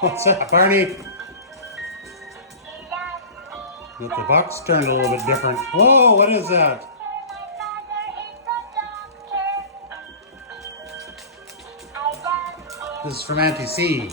What's that, Barney? The box turned a little bit different. Whoa, what is that? This is from Auntie C.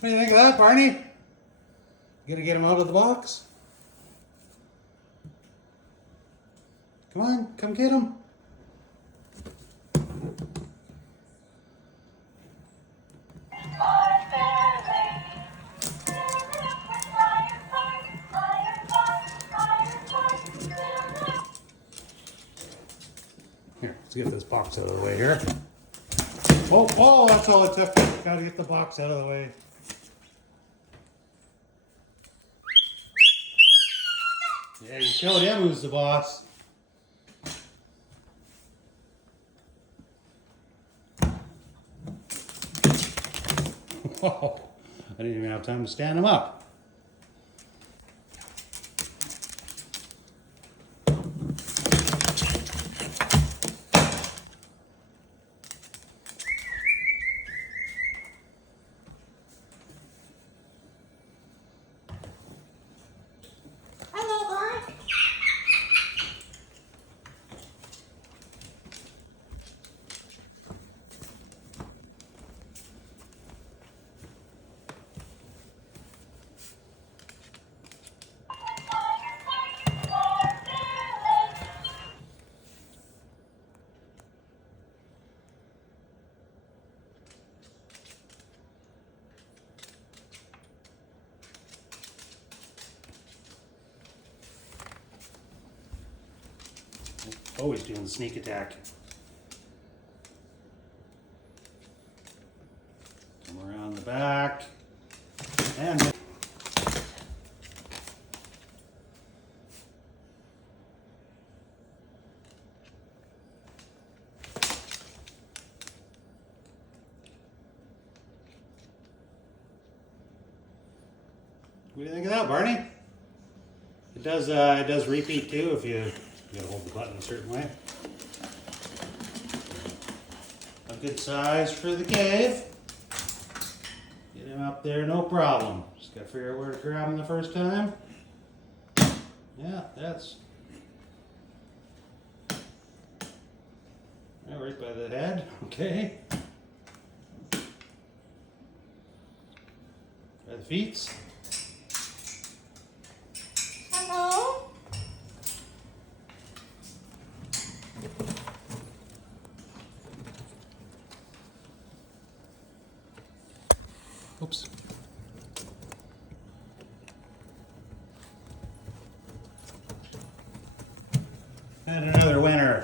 What do you think of that, Barney? You gonna get him out of the box? Come on, come get him. Here, let's get this box out of the way here. Oh, that's all it took. Gotta get the box out of the way. Yeah, you showed him who's the boss. Whoa, I didn't even have time to stand him up. Oh, he's doing the sneak attack. Come around the back. And what do you think of that, Barney? It does repeat too if you gotta hold the button a certain way. A good size for the cave. Get him up there, no problem. Just gotta figure out where to grab him the first time. Yeah, that's right by the head. Okay. By the feet. Hello? Oops. And another winner.